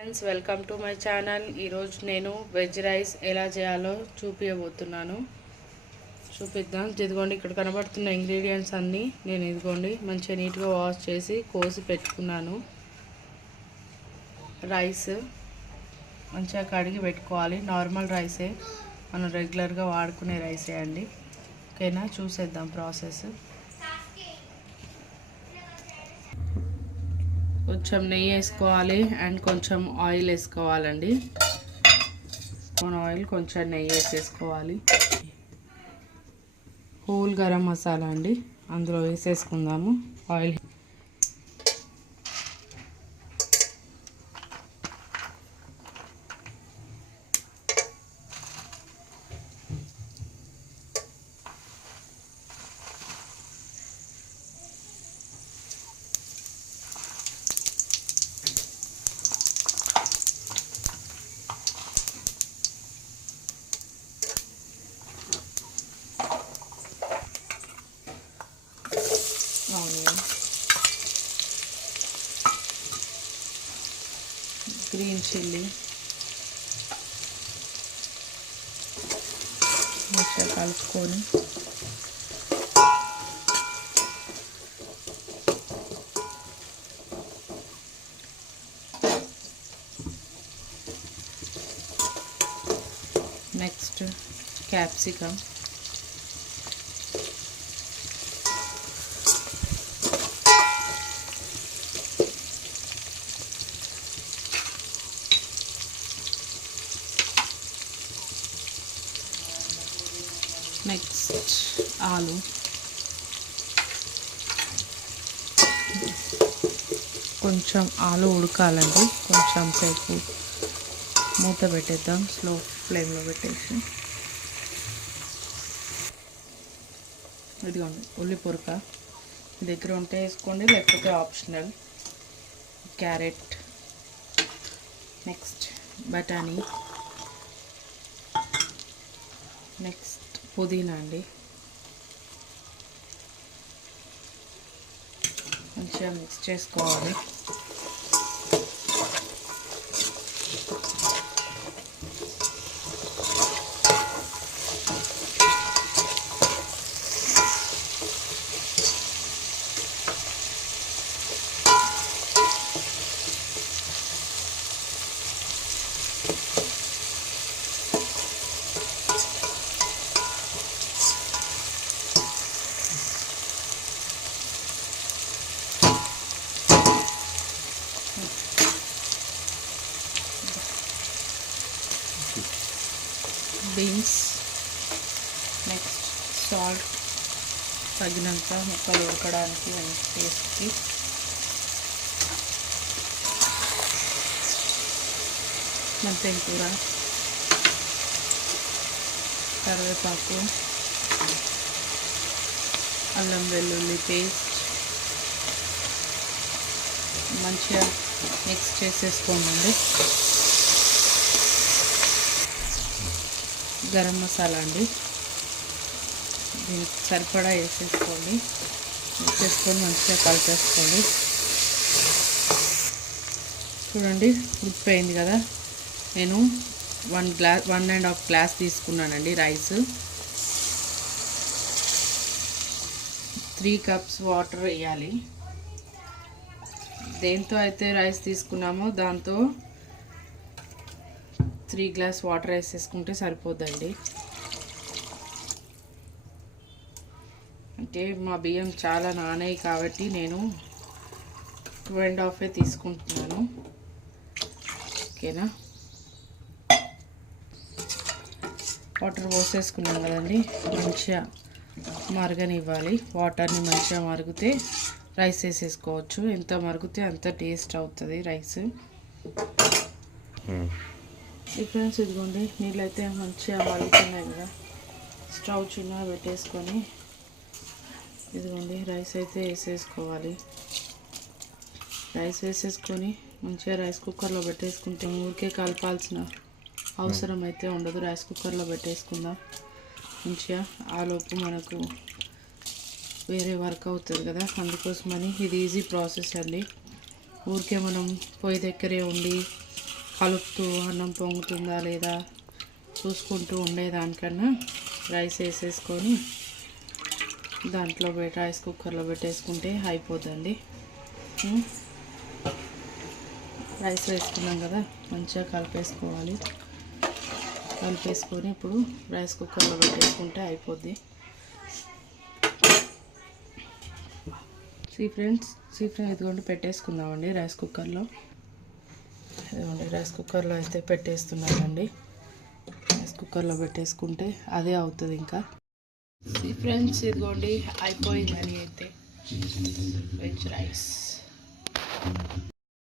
Friends, welcome to my channel. ఈరోజు నేను veg rice ఎలా చేయాలో చూపిద్దాం. ఇదిగోండి, ఇక్కడ కనబడుతున్న ఇంగ్రీడియంట్స్ అన్నీ నేను ఇదిగోండి మంచిగా నీట్గా వాష్ చేసి కోసి పెట్టుకున్నాను. రైస్ మంచిగా కడిగి పెట్టుకోవాలి. నార్మల్ రైసే, మనం రెగ్యులర్గా వాడుకునే రైసే అండి. ఓకేనా, చూసేద్దాం ప్రాసెస్. కొంచెం నెయ్యి వేసుకోవాలి అండ్ కొంచెం ఆయిల్ వేసుకోవాలండి. ఆయిల్ కొంచెం నెయ్యి వేసేసుకోవాలి. హోల్ గరం మసాలా అండి, అందులో వేసేసుకుందాము. ఆయిల్ గ్రీన్ చిల్లీ మంచిగా కలుపుకొని నెక్స్ట్ క్యాప్సికమ్, నెక్స్ట్ ఆలు, కొంచెం ఆలు ఉడకాలండి. కొంచెం సేపు మూత పెట్టేద్దాం, స్లో ఫ్లేమ్లో పెట్టేసి. ఇదిగోండి ఉల్లి పొరక, దగ్గర ఉంటే వేసుకోండి, లేకపోతే ఆప్షనల్. క్యారెట్, నెక్స్ట్ బఠానీ, నెక్స్ట్ పుదీనా అండి. మంచిగా మిక్స్ చేసుకోవాలి. బీన్స్, నెక్స్ట్ సాల్ట్ తగినంత ముక్కలు ఉడకడానికి టేస్ట్కి. మెంతి కూర, కరివేపాకు, అల్లం వెల్లుల్లి పేస్ట్ మంచిగా మిక్స్ చేసేసుకోండి. గరం మసాలా అండి, దీనికి సరిపడా వేసేసుకోండి. వేసేసుకొని మంచిగా కలిపేసుకోండి. చూడండి ఉడికిపోయింది కదా. నేను 1.5 గ్లాస్ తీసుకున్నానండి రైస్. 3 కప్స్ వాటర్ వేయాలి. దేంతో అయితే రైస్ తీసుకున్నామో దాంతో 3 గ్లాస్ వాటర్ వేసేసుకుంటే సరిపోద్దండి. అంటే మా బియ్యం చాలా నానాయి కాబట్టి నేను 2.5 తీసుకుంటున్నాను. ఓకేనా, వాటర్ పోసేసుకున్నాం కదండి, మంచిగా మరగనివ్వాలి. వాటర్ని మంచిగా మరిగితే రైస్ వేసేసుకోవచ్చు. ఎంత మరిగితే అంత టేస్ట్ అవుతుంది రైస్. ఫ్రెండ్స్, ఇదిగోండి నీళ్ళు అయితే మంచిగా మరుగుతున్నాయి కదా. స్టవ్ చిన్నగా పెట్టేసుకొని ఇదిగోండి రైస్ అయితే వేసేసుకోవాలి. రైస్ వేసేసుకొని మంచిగా రైస్ కుక్కర్లో పెట్టేసుకుంటే ఊరికే కలపాల్సిన అవసరం అయితే ఉండదు. రైస్ కుక్కర్లో పెట్టేసుకుందాం మంచిగా. ఆలోపు మనకు వేరే వర్క్ అవుతుంది కదా, అందుకోసమని ఇది ఈజీ ప్రాసెస్ అండి. ఊరికే మనం పొయ్యి దగ్గరే ఉండి కలుపుతూ అన్నం పొంగుతుందా లేదా చూసుకుంటూ ఉండేదానికన్నా రైస్ వేసేసుకొని దాంట్లో రైస్ కుక్కర్లో పెట్టేసుకుంటే అయిపోతుంది. రైస్ వేసుకున్నాం కదా, మంచిగా కలిపేసుకోవాలి. కలిపేసుకొని ఇప్పుడు రైస్ కుక్కర్లో పెట్టేసుకుంటే అయిపోద్ది. ఫ్రెండ్స్ ఇదిగోండి పెట్టేసుకుందామండి రైస్ కుక్కర్లో. ఇదిగోండి రైస్ కుక్కర్లో అయితే పెట్టేస్తున్నానండి. రైస్ కుక్కర్లో పెట్టేసుకుంటే అదే అవుతుంది. ఇంకా ఫ్రెండ్స్ ఇదిగోండి అయిపోయిందని అయితే వెజ్ రైస్.